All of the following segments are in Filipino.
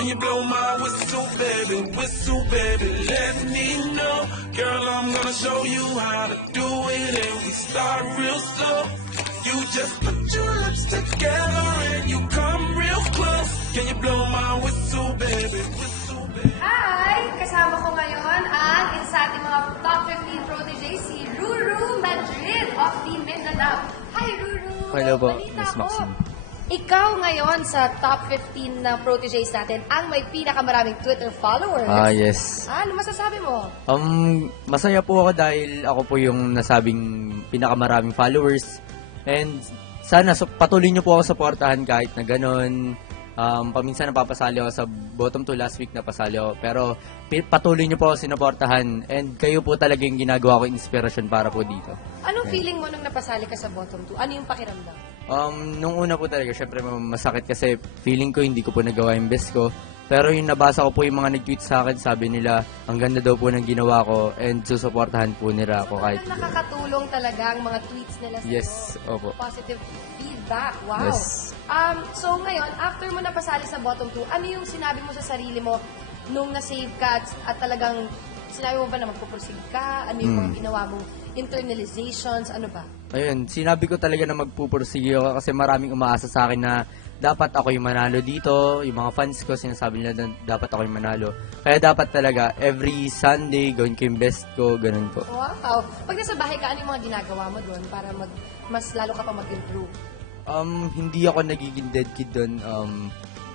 Can you blow my whistle, baby, let me know. Girl, I'm gonna show you how to do it, and we start real slow. You just put your lips together and you come real close. Can you blow my whistle, baby? Hi! Kasama ko ngayon ang isa sa ating mga top 15 protege, si Ruru Madrid of Team Mindanao. Hi, Ruru! Hello po, Balita Miss ko, Maxine. ikaw ngayon sa top 15 na proteges natin ang may pinakamaraming Twitter followers. Yes. Ano masasabi mo? Masaya po ako dahil ako po yung nasabing pinakamaraming followers. And sana patuloy nyo po ako supportahan kahit na ganon. Paminsan napapasali ako sa bottom 2 last week napasali ako. Pero patuloy nyo po ako sinuportahan. And kayo po talaga yung ginagawa ko inspirasyon para po dito. Anong feeling mo nung napasali ka sa bottom 2? Ano yung pakiramdam? Nung una po talaga, syempre masakit kasi feeling ko hindi ko po nagawa yung best ko. Pero yung nabasa ko po yung mga nag-tweet sa akin, sabi nila, ang ganda daw po ng ginawa ko and susuportahan po nila ako kahit... Nakakatulong talaga ang mga tweets nila sa Yes, opo. Positive feedback. Wow. Yes. So ngayon, after mo napasali sa bottom 2, ano yung sinabi mo sa sarili mo nung na-save ka at talagang sinabi mo ba na magpupursig ka? Ano yung mga ginawa mong internalizations? Ano ba? Ayun, sinabi ko talaga na magpupursige ako kasi maraming umaasa sa akin na dapat ako yung manalo dito. Yung mga fans ko, sinasabi nila na dapat ako yung manalo. Kaya dapat talaga, every Sunday, gawin ko yung best ko, ganun po. Wow. Pag nasa bahay ka, ano yung mga ginagawa mo doon para mas lalo ka pa mag-improve? Hindi ako nagiging dead kid doon.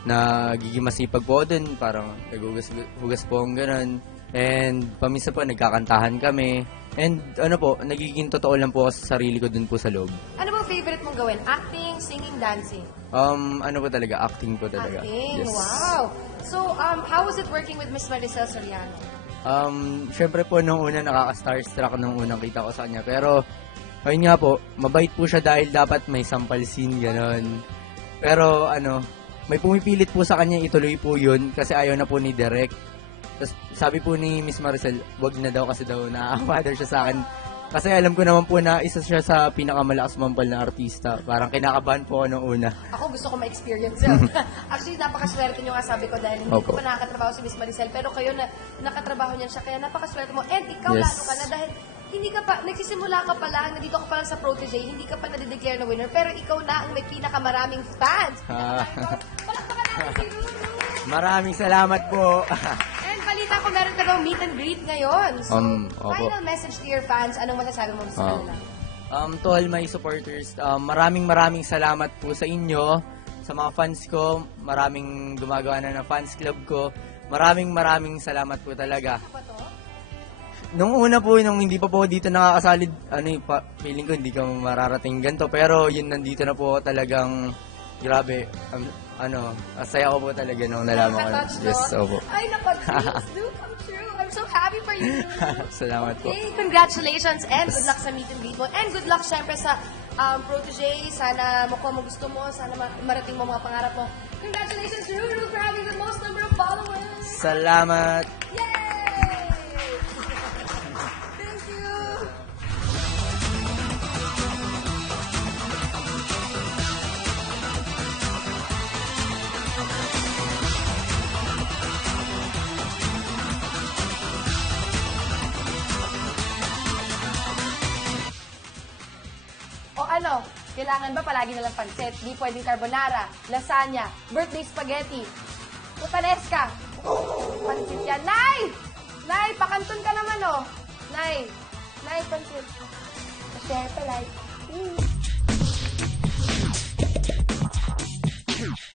Nagiging masipag po doon. Parang naghugas po akong ganun. And paminsan po, nagkakantahan kami. And ano po, nagiging totoo lang po ako sa sarili ko dun po sa loob. Ano bang favorite mong gawin? Acting, singing, dancing? Ano po talaga, acting po talaga. Acting, Yes. wow. So, how was it working with Miss Maricel Soriano? Syempre po, nung una nakaka-starstruck nung unang kita ko sa kanya. Pero, ayun nga po, mabait po siya dahil dapat may sampal scene, gano'n. Pero, may pumipilit po sa kanya ituloy po yun kasi ayaw na po ni Direk. Tapos sabi po ni Miss Maricel, wag na daw kasi daw naawa daw siya sa akin. Kasi alam ko naman po na isa siya sa pinakamalakas mampal na artista. Parang kinakabahan po ako nung una. Ako gusto ko ma-experience yun. Actually, napakaswerte nyo nga sabi ko dahil hindi ko pa nakakatrabaho si Miss Maricel. Pero kayo na nakatrabaho niyan siya, kaya napakaswerte mo. And ikaw lalo ka na dahil hindi ka pa, nagsisimula ka pa lang, nandito ka pa lang sa protege, hindi ka pa nadideclare na winner. Pero ikaw na ang may pinakamaraming fans. Palakpakan natin si Ruru. Maraming salamat po. Balita ko meron ka daw meet and greet ngayon. So, opo. final message to your fans, anong masasabi mo sa kanila? To all my supporters, maraming salamat po sa inyo, sa mga fans ko, maraming gumagawa na ng fans club ko. Maraming salamat po talaga. Ano ba to? Nung una po, nung hindi pa po dito nakakasalid, feeling ko hindi ka mararating ganito. Pero yun, nandito na po talagang grabe. Asaya ko po talaga nung nalaman ko. Yes, opo. Ay, dreams do come true. I'm so happy for you. Salamat po. Okay, congratulations and good luck sa meet and greet mo. And good luck syempre sa protege. Sana makuha mo gusto mo. Sana marating mo mga pangarap mo. Congratulations, Ruru, for having the most number of followers. Salamat. Yay! Thank you. Kailangan ba palagi nalang pancit? Di pwedeng carbonara, lasagna, birthday spaghetti, pupanesca. Pancit yan. Nay! Nay, pakanton ka naman, oh. Nay, pancit. Pa-share pa like.